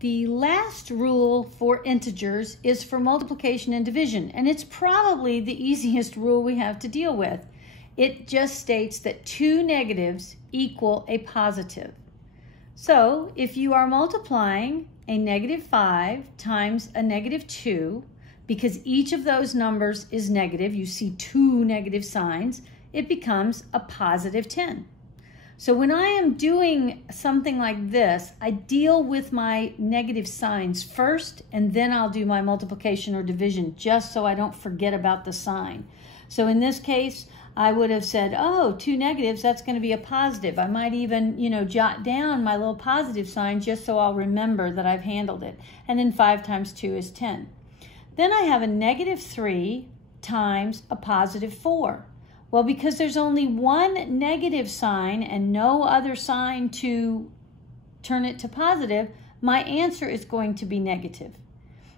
The last rule for integers is for multiplication and division, and it's probably the easiest rule we have to deal with. It just states that two negatives equal a positive. So if you are multiplying a -5 times a -2, because each of those numbers is negative, you see two negative signs, it becomes a +10. So when I am doing something like this, I deal with my negative signs first, and then I'll do my multiplication or division, just so I don't forget about the sign. So in this case, I would have said, oh, two negatives, that's going to be a positive. I might even, jot down my little positive sign just so I'll remember that I've handled it. And then 5 times 2 is 10. Then I have a -3 times a +4. Well, because there's only one negative sign and no other sign to turn it to positive, my answer is going to be negative.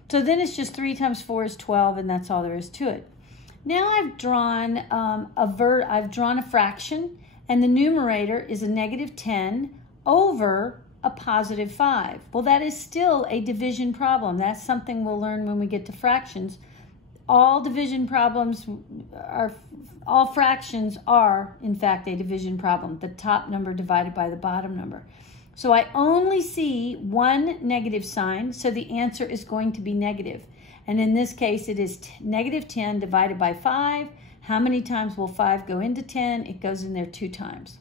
So then it's just 3 times 4 is 12, and that's all there is to it. Now I've drawn a fraction, and the numerator is a -10 over a +5. Well, that is still a division problem. That's something we'll learn when we get to fractions. All fractions are, in fact, a division problem. The top number divided by the bottom number. So I only see one negative sign, so the answer is going to be negative. And in this case, it is -10 divided by 5. How many times will 5 go into 10? It goes in there 2 times.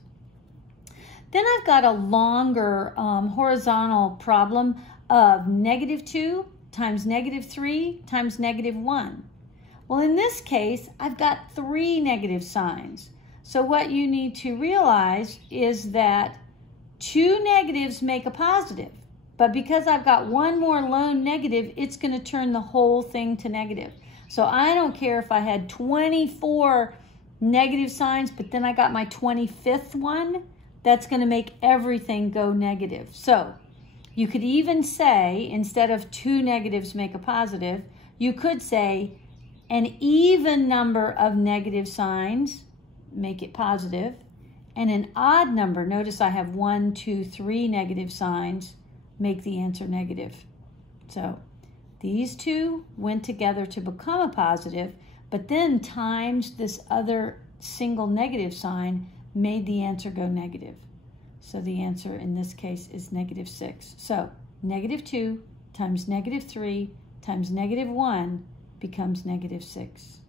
Then I've got a longer horizontal problem of -2 times -3 times -1. Well, in this case, I've got 3 negative signs. So what you need to realize is that 2 negatives make a positive. But because I've got one more lone negative, it's going to turn the whole thing to negative. So I don't care if I had 24 negative signs, but then I got my 25th one, that's going to make everything go negative. So you could even say, instead of 2 negatives make a positive, you could say an even number of negative signs make it positive, and an odd number, notice I have 1, 2, 3 negative signs, make the answer negative. So these two went together to become a positive, but then times this other single negative sign made the answer go negative. So the answer in this case is -6. So -2 times -3 times -1 becomes -6.